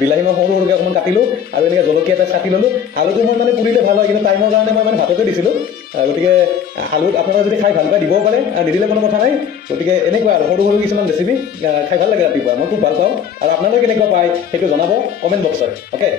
বিলাহী মই সৰু সৰুকৈ অকণমান কাটিলোঁ আৰু এনেকৈ জলকীয়া এটা কাটি ল'লোঁ আলুটো মই মানে পুৰিলে ভাল হয় কিন্তু টাইমৰ কাৰণে মই মানে ভাততে দিছিলোঁ গতিকে আলুত আপোনালোকে যদি খাই ভাল পায় দিবও পাৰে নিদিলে কোনো কথা নাই গতিকে এনেকুৱা আৰু সৰু সৰু কিছুমান ৰেচিপি খাই ভাল লাগে ৰাতিপুৱা মই খুব ভাল পাওঁ আৰু আপোনালোকে কেনেকুৱা পায় সেইটো জনাব কমেণ্ট বক্সত অ'কে